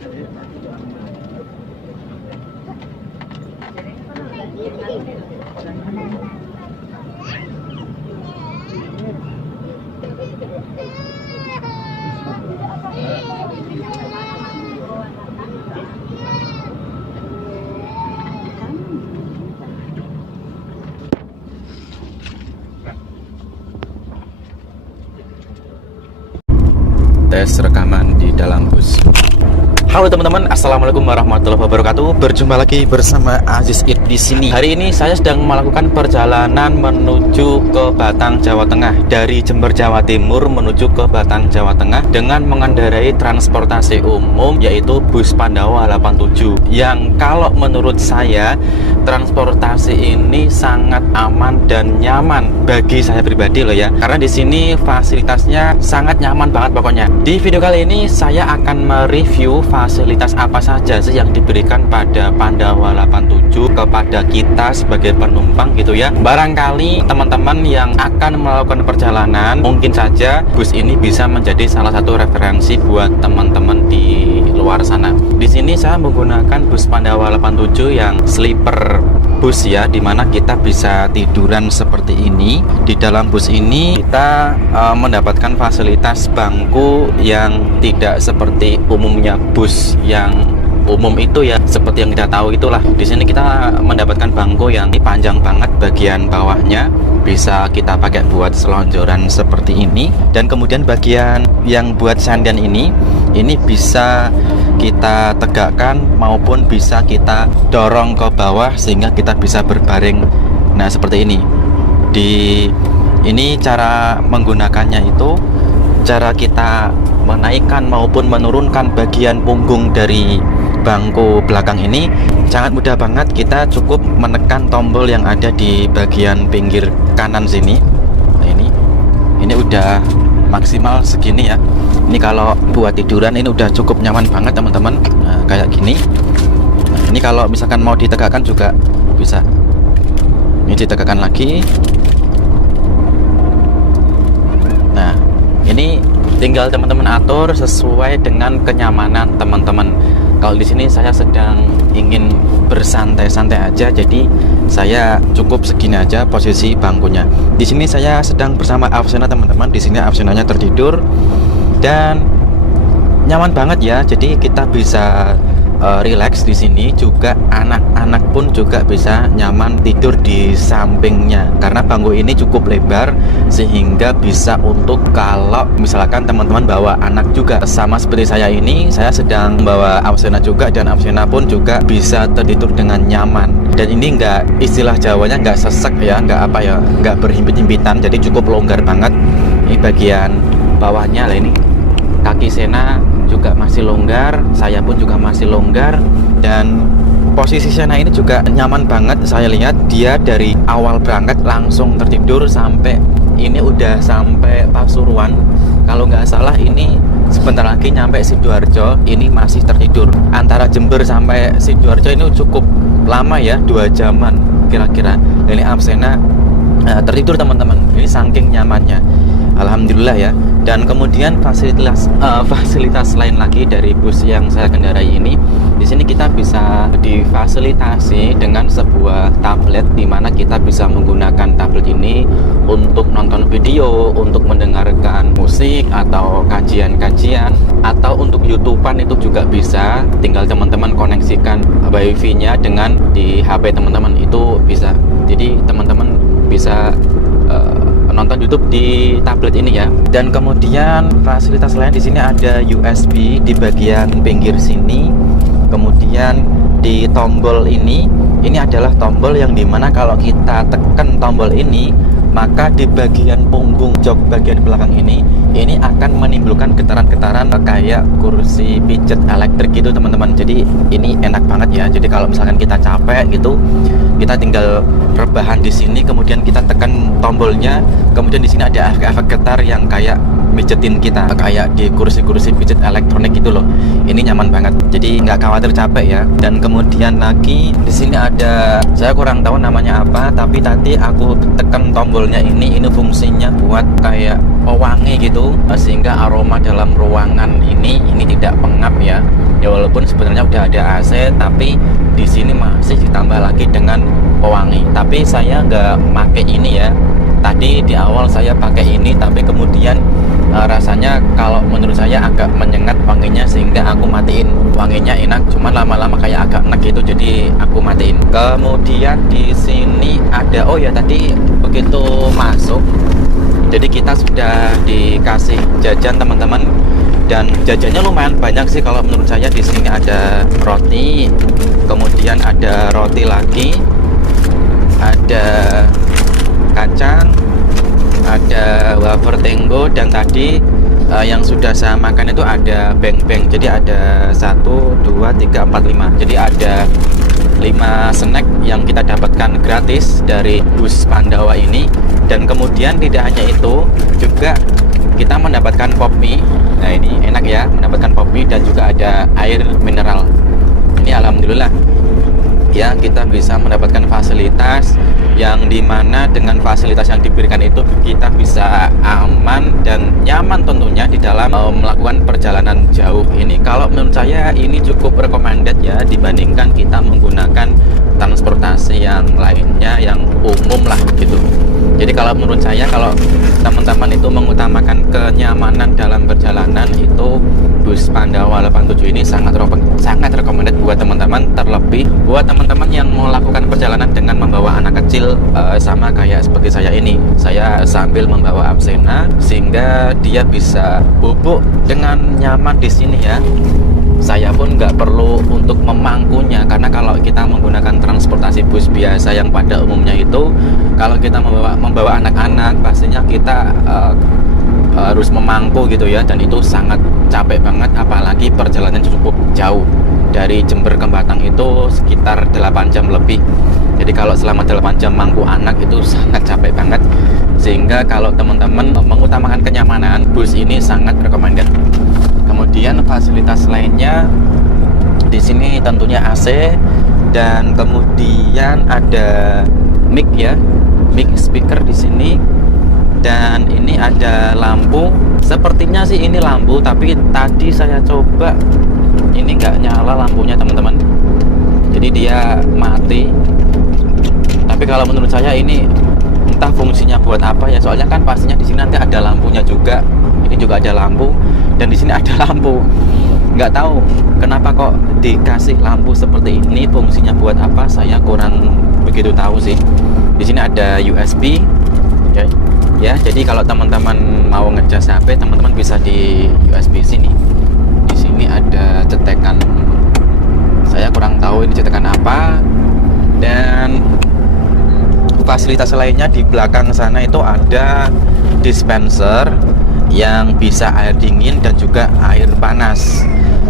Tes rekaman di dalam bus. Halo teman-teman, assalamualaikum warahmatullahi wabarakatuh. Berjumpa lagi bersama Aziz Id di sini. Hari ini saya sedang melakukan perjalanan menuju ke Batang, Jawa Tengah. Dari Jember, Jawa Timur menuju ke Batang, Jawa Tengah dengan mengendarai transportasi umum yaitu bus Pandawa 87. Yang kalau menurut saya transportasi ini sangat aman dan nyaman bagi saya pribadi loh ya. Karena di sini fasilitasnya sangat nyaman banget pokoknya. Di video kali ini saya akan mereview fasilitas apa saja sih yang diberikan pada Pandawa 87 kepada kita sebagai penumpang gitu ya. Barangkali teman-teman yang akan melakukan perjalanan, mungkin saja bus ini bisa menjadi salah satu referensi buat teman-teman di luar sana. Di sini saya menggunakan bus Pandawa 87 yang sleeper bus ya, dimana kita bisa tiduran seperti ini. Di dalam bus ini kita mendapatkan fasilitas bangku yang tidak seperti umumnya bus yang umum itu ya, seperti yang kita tahu itulah. Di sini kita mendapatkan bangku yang panjang banget, bagian bawahnya bisa kita pakai buat selonjoran seperti ini, dan kemudian bagian yang buat sandian ini bisa kita tegakkan maupun bisa kita dorong ke bawah sehingga kita bisa berbaring. Nah, seperti ini. Ini cara menggunakannya itu, cara kita menaikkan maupun menurunkan bagian punggung dari bangku belakang ini sangat mudah banget. Kita cukup menekan tombol yang ada di bagian pinggir kanan sini. Nah, ini udah maksimal segini ya. Ini kalau buat tiduran ini udah cukup nyaman banget teman-teman. Nah, kayak gini. Nah, ini kalau misalkan mau ditegakkan juga bisa. Ini ditegakkan lagi. Nah, ini tinggal teman-teman atur sesuai dengan kenyamanan teman-teman. Kalau di sini saya sedang ingin bersantai-santai aja, jadi saya cukup segini aja posisi bangkunya. Di sini saya sedang bersama Afsena teman-teman. Di sini Afsenanya tertidur dan nyaman banget ya. Jadi kita bisa relax di sini, juga anak-anak pun juga bisa nyaman tidur di sampingnya karena bangku ini cukup lebar sehingga bisa untuk kalau misalkan teman-teman bawa anak juga. Sama seperti saya ini, saya sedang membawa Afsena juga dan Afsena pun juga bisa tertidur dengan nyaman. Dan ini enggak, istilah Jawanya enggak sesek ya, enggak berhimpit-himpitan, jadi cukup longgar banget. Ini bagian bawahnya lah, ini kaki Sena juga masih longgar, saya pun juga masih longgar, dan posisi Sena ini juga nyaman banget. Saya lihat dia dari awal berangkat langsung tertidur sampai ini udah sampai Pasuruan. Kalau nggak salah ini sebentar lagi nyampe Sidoarjo, ini masih tertidur. Antara Jember sampai Sidoarjo ini cukup lama ya, 2 jaman kira-kira. Ini Afsena tertidur teman-teman. Ini saking nyamannya, alhamdulillah ya. Dan kemudian fasilitas lain lagi dari bus yang saya kendarai ini, di sini kita bisa difasilitasi dengan sebuah tablet, di mana kita bisa menggunakan tablet ini untuk nonton video, untuk mendengarkan musik atau kajian-kajian, atau untuk YouTubean itu juga bisa. Tinggal teman-teman koneksikan WiFi-nya dengan di HP teman-teman itu bisa. Jadi teman-teman bisa nonton YouTube di tablet ini ya. Dan kemudian fasilitas lain di sini ada USB di bagian pinggir sini. Kemudian di tombol ini adalah tombol yang dimana kalau kita tekan tombol ini, maka di bagian punggung jok bagian belakang ini akan menimbulkan getaran-getaran kayak kursi pijet elektrik gitu teman-teman. Jadi ini enak banget ya. Jadi kalau misalkan kita capek gitu, kita tinggal rebahan di sini, kemudian kita tekan tombolnya, kemudian di sini ada efek-efek getar yang kayak mijetin kita, kayak di kursi-kursi pijet elektronik gitu loh. Ini nyaman banget, jadi nggak khawatir capek ya. Dan kemudian lagi di sini ada, saya kurang tahu namanya apa, tapi tadi aku tekan tombolnya ini fungsinya buat kayak pewangi gitu, sehingga aroma dalam ruangan ini tidak pengap ya. Ya walaupun sebenarnya udah ada AC, tapi di sini masih ditambah lagi dengan pewangi. Tapi saya nggak pakai ini ya. Tadi di awal saya pakai ini, tapi kemudian rasanya kalau menurut saya agak menyengat wanginya, sehingga aku matiin. Wanginya enak, cuman lama-lama kayak agak enak gitu, jadi aku matiin. Kemudian di sini ada, oh ya tadi begitu masuk, jadi kita sudah dikasih jajan teman-teman, dan jajannya lumayan banyak sih kalau menurut saya. Di sini ada roti, kemudian ada roti lagi, ada kacang, ada wafer tenggo, dan tadi yang sudah saya makan itu ada beng-beng. Jadi ada 1, 2, 3, 4, 5. Jadi ada 5 snack yang kita dapatkan gratis dari bus Pandawa ini. Dan kemudian tidak hanya itu, juga kita mendapatkan pop mie. Nah ini enak ya, mendapatkan pop mie dan juga ada air mineral. Ini alhamdulillah ya, kita bisa mendapatkan fasilitas yang dimana dengan fasilitas yang diberikan itu kita bisa aman dan nyaman tentunya di dalam melakukan perjalanan jauh ini. Kalau menurut saya ini cukup recommended ya, dibandingkan kita menggunakan transportasi yang lainnya yang umum lah gitu. Jadi kalau menurut saya, kalau teman-teman itu mengutamakan kenyamanan dalam perjalanan, itu bus Pandawa 87 ini sangat recommended buat teman-teman. Terlebih buat teman-teman yang mau lakukan perjalanan dengan membawa anak kecil, sama kayak seperti saya ini. Saya sambil membawa Absena sehingga dia bisa bubuk dengan nyaman di sini ya. Saya pun nggak perlu untuk memangkunya, karena kalau kita menggunakan transportasi bus biasa yang pada umumnya itu, kalau kita membawa anak-anak, pastinya kita harus memangku gitu ya, dan itu sangat capek banget. Apalagi perjalanan cukup jauh, dari Jember ke Batang itu sekitar 8 jam lebih. Jadi kalau selama 8 jam mangku anak itu sangat capek banget. Sehingga kalau teman-teman mengutamakan kenyamanan, bus ini sangat recommended. Kemudian fasilitas lainnya di sini tentunya AC, dan kemudian ada mic ya, mic speaker di sini, dan ini ada lampu. Sepertinya sih ini lampu, tapi tadi saya coba ini nggak nyala lampunya teman-teman, jadi dia mati. Tapi kalau menurut saya ini entah fungsinya buat apa ya, soalnya kan pastinya di sini nanti ada lampunya juga. Ini juga ada lampu, dan di sini ada lampu. Nggak tahu kenapa kok dikasih lampu seperti ini, fungsinya buat apa saya kurang begitu tahu sih. Di sini ada USB ya, jadi kalau teman-teman mau ngecas HP, teman-teman bisa di USB sini. Di sini ada cetekan, saya kurang tahu ini cetekan apa. Dan fasilitas lainnya di belakang sana itu ada dispenser yang bisa air dingin dan juga air panas.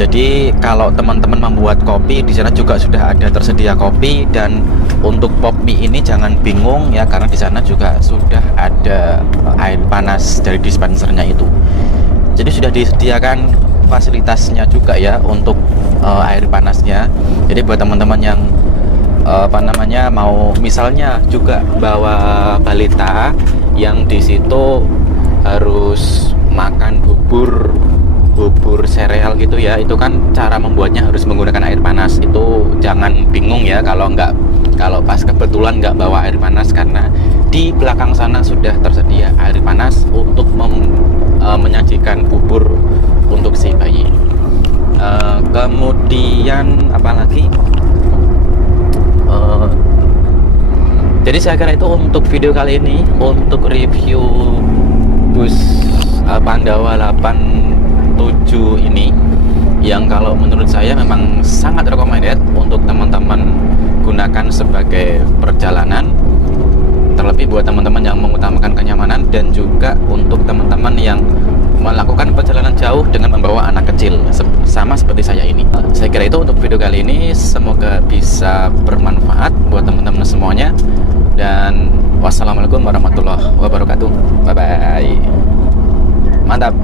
Jadi kalau teman-teman membuat kopi, di sana juga sudah ada tersedia kopi. Dan untuk pop mie ini jangan bingung ya, karena di sana juga sudah ada air panas dari dispensernya itu. Jadi sudah disediakan fasilitasnya juga ya untuk air panasnya. Jadi buat teman-teman yang mau misalnya juga bawa balita yang di situ harus makan bubur sereal gitu ya, itu kan cara membuatnya harus menggunakan air panas. Itu jangan bingung ya kalau pas kebetulan nggak bawa air panas, karena di belakang sana sudah tersedia air panas untuk menyajikan bubur untuk si bayi. Kemudian apalagi, jadi saya kira itu untuk video kali ini, untuk review bus Pandawa 87 ini, yang kalau menurut saya memang sangat recommended untuk teman-teman gunakan sebagai perjalanan. Terlebih buat teman-teman yang mengutamakan kenyamanan, dan juga untuk teman-teman yang melakukan perjalanan jauh dengan membawa anak kecil, sama seperti saya ini. Saya kira itu untuk video kali ini, semoga bisa bermanfaat buat teman-teman semuanya. Dan wassalamualaikum warahmatullahi wabarakatuh. Bye bye. Mantap.